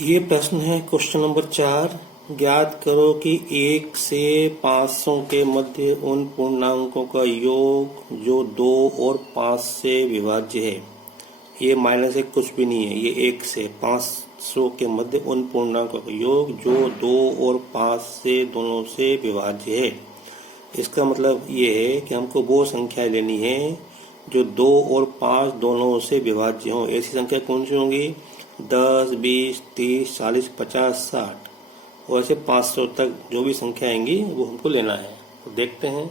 ये प्रश्न है क्वेश्चन नंबर 4। ज्ञात करो कि 1 से 500 के मध्य उन पूर्णांकों का योग जो 2 और 5 से विभाज्य है। ये माइनस एक कुछ भी नहीं है, ये 1 से 500 के मध्य उन पूर्णांकों का योग जो 2 और 5 से दोनों से विभाज्य है। इसका मतलब ये है कि हमको वो संख्या लेनी है जो 2 और 5 दोनों से विभाज्य हो। ऐसी संख्या कौन सी होंगी? 10, 20, 30, 40, 50, 60 और ऐसे 500 तक जो भी संख्या आएंगी वो हमको लेना है। तो देखते हैं।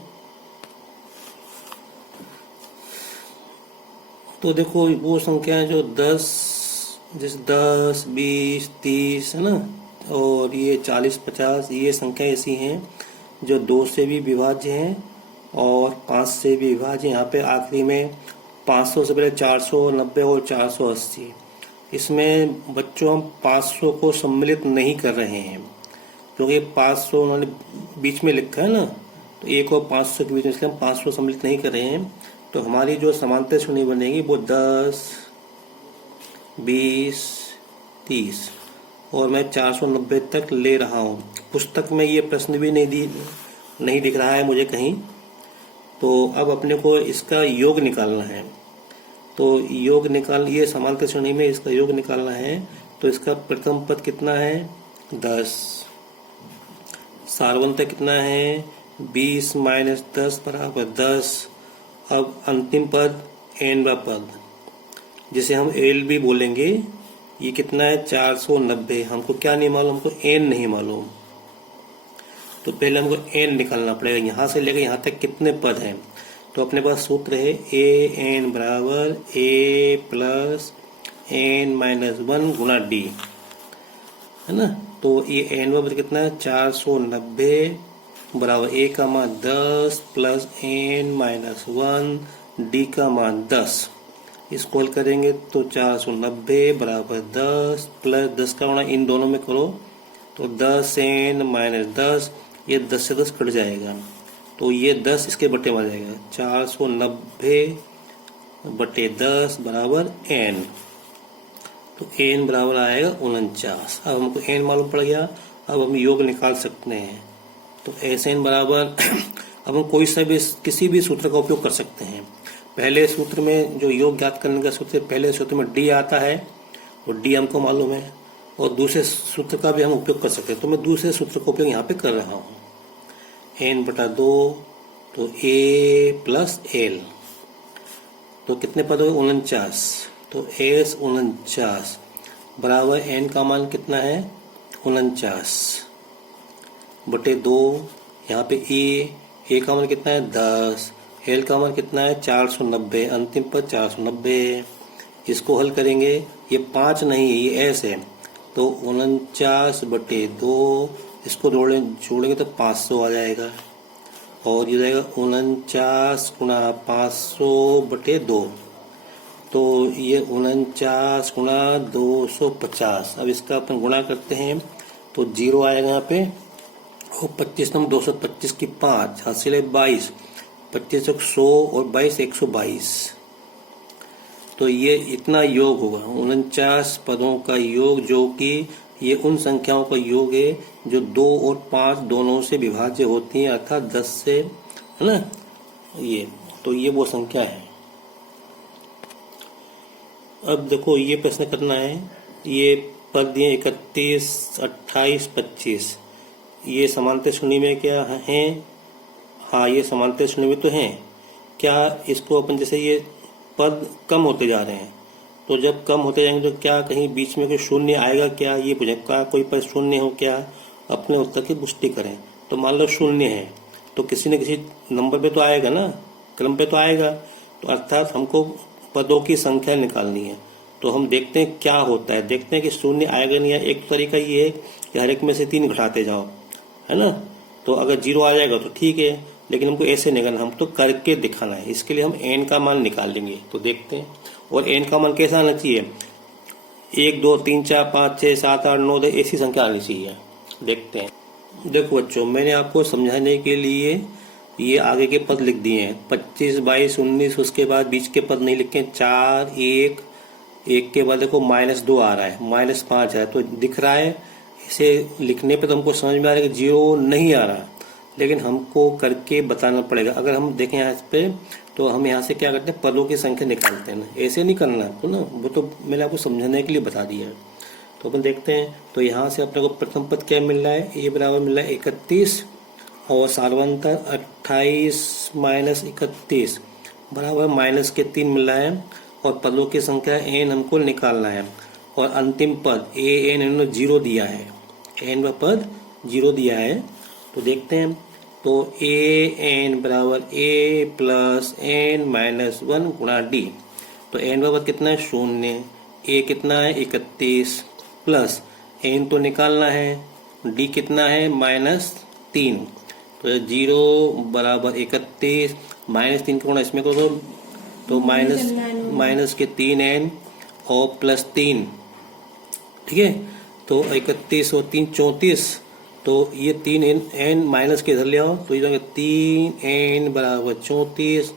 तो देखो वो संख्या जो 10, जैसे 10, 20, 30 है ना, और ये 40, 50, ये संख्या ऐसी हैं जो 2 से भी विभाज्य हैं और 5 से भी विभाज्य। यहाँ पे आखिरी में 500 से पहले 490 और 480। इसमें बच्चों हम 500 को सम्मिलित नहीं कर रहे हैं क्योंकि 500 उन्होंने बीच में लिखा है ना, तो 1 और 500 के बीच में, इसलिए हम 500 सम्मिलित नहीं कर रहे हैं। तो हमारी जो समांतर श्रेणी बनेगी वो 10, 20, 30 और मैं 490 तक ले रहा हूँ। पुस्तक में ये प्रश्न भी नहीं दिख रहा है मुझे कहीं। तो अब अपने को इसका योग निकालना है। तो योग ये समांतर श्रेणी में इसका योग निकालना है। तो इसका प्रथम पद कितना है? 10। सारवंत कितना है? 20 माइनस 10 बराबर 10। अब अंतिम पद एनवा पद, जिसे हम एल भी बोलेंगे, ये कितना है? 490। हमको क्या नहीं मालूम? हमको एन नहीं मालूम। तो पहले हमको एन निकालना पड़ेगा। यहाँ से लेकर यहाँ तक कितने पद हैं? तो अपने पास सूत्र है ए एन बराबर ए प्लस एन माइनस 1 गुणा डी, है ना। तो ये एन बराबर कितना है? 490 बराबर ए का मान 10 प्लस एन माइनस 1 डी का मान 10। इसको हल करेंगे तो 490 बराबर 10 प्लस 10 का गुणा इन दोनों में करो तो 10 एन माइनस 10, ये 10 से 10 कट जाएगा तो ये 10 इसके बटे में आ जाएगा। 490 बटे 10 बराबर एन। तो एन बराबर आएगा 49। अब हमको एन मालूम पड़ गया। अब हम योग निकाल सकते हैं। तो एस एन बराबर अब हम किसी भी सूत्र का उपयोग कर सकते हैं। पहले सूत्र में जो योग ज्ञात करने का सूत्र, पहले सूत्र में डी आता है और डी हमको मालूम है, और दूसरे सूत्र का भी हम उपयोग कर सकते हैं। तो मैं दूसरे सूत्र का उपयोग यहाँ पे कर रहा हूँ। एन बटा 2 तो ए प्लस एल, तो कितने पद हो? 49। तो एस 49 बराबर एन का मान कितना है? 49 बटे 2। यहाँ पे ए का मान कितना है? 10। एल का मान कितना है? 490। अंतिम पद 490। इसको हल करेंगे। ये 5 नहीं है, ये एस है। तो 49 बटे 2, इसको जोड़ेंगे तो 500 आ जाएगा और ये जाएगा 49 गुणा 500 बटे 2। तो ये 49 गुणा 250। अब इसका अपन गुणा करते हैं तो 0 आएगा यहाँ पे, और 25 नंबर 225 की 5 हासिल है 22, 25 100 और 22 122। तो ये इतना योग होगा 49 पदों का योग, जो कि ये उन संख्याओं का योग है जो 2 और 5 दोनों से विभाज्य होती हैं, अर्थात 10 से, है ना। ये तो ये वो संख्या है। अब देखो ये प्रश्न करना है। ये पद दिए 31, 28, 25। ये समांतर श्रेणी में क्या है? हाँ, ये समांतर श्रेणी में तो हैं। क्या इसको अपन, जैसे ये पद कम होते जा रहे हैं, तो जब कम होते जाएंगे तो क्या कहीं बीच में कोई शून्य आएगा क्या? ये पूछे क्या कोई पद शून्य हो क्या? अपने उत्तर की पुष्टि करें। तो मान लो शून्य है तो किसी न किसी नंबर पे तो आएगा ना, क्रम पे तो आएगा। तो अर्थात हमको पदों की संख्या निकालनी है। तो हम देखते हैं क्या होता है, देखते हैं कि शून्य आएगा नहीं। एक तरीका ये है कि हर एक में से 3 घटाते जाओ, है ना। तो अगर 0 आ जाएगा तो ठीक है, लेकिन हमको ऐसे नहीं करना, हम तो करके दिखाना है। इसके लिए हम एन का मान निकाल लेंगे। तो देखते हैं। और एन का मान कैसा आना चाहिए? 1, 2, 3, 4, 5, 6, 7, 8, 9, 10 ऐसी संख्या आनी चाहिए। देखते हैं। देखो बच्चों, मैंने आपको समझाने के लिए ये आगे के पद लिख दिए हैं। 25, 22, 19, उसके बाद बीच के पद नहीं लिखे। 4, 1 1 के बाद देखो -2 आ रहा है, -5 है, तो दिख रहा है। इसे लिखने पे तो हमको समझ में आ रहा है कि 0 नहीं आ रहा, लेकिन हमको करके बताना पड़ेगा। अगर हम देखें यहाँ पे तो हम यहाँ से क्या करते हैं, पदों की संख्या निकालते हैं ना, ऐसे नहीं करना है आपको ना, वो तो मैंने आपको समझाने के लिए बता दिया है। तो अपन देखते हैं, तो यहाँ से अपने को प्रथम पद क्या मिल रहा है, ए बराबर मिल रहा है 31 और सार्वंतर 28 माइनस 31 बराबर -3 मिल रहा है, और पदों की संख्या एन हमको निकालना है। और अंतिम पद ए एन इन्होंने 0 दिया है, एन का पद 0 दिया है। तो देखते हैं, तो ए एन बराबर ए प्लस एन माइनस 1 गुणा डी। तो एन का पद कितना है, 0, ए कितना है 31 प्लस एन तो निकालना है, डी कितना है -3। तो 0 बराबर 31 -3 का गुणा इसमें करो तो माइनस के 3n और +3, ठीक है। तो 31 और 3 34, तो ये 3n माइनस के इधर ले आओ, तो ये 3n बराबर 34,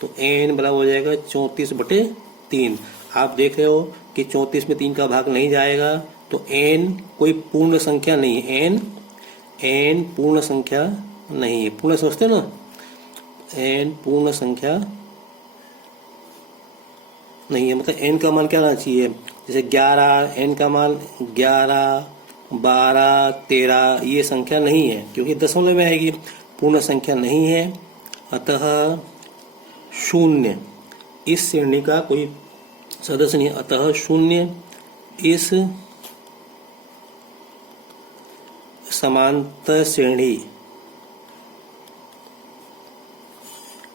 तो n बराबर हो जाएगा 34/3। आप देख रहे हो कि 34 में 3 का भाग नहीं जाएगा, तो n कोई पूर्ण संख्या नहीं है, n पूर्ण संख्या नहीं है। पूर्ण समझते हो ना, n पूर्ण संख्या नहीं है, मतलब n का मान क्या आना चाहिए, जैसे 11, n का मान 11, 12, 13, ये संख्या नहीं है, क्योंकि दशमलव में आएगी, पूर्ण संख्या नहीं है। अतः 0 इस श्रेणी का कोई सदस्य नहीं, अतः 0 इस समांतर श्रेणी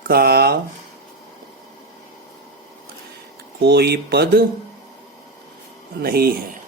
का कोई पद नहीं है।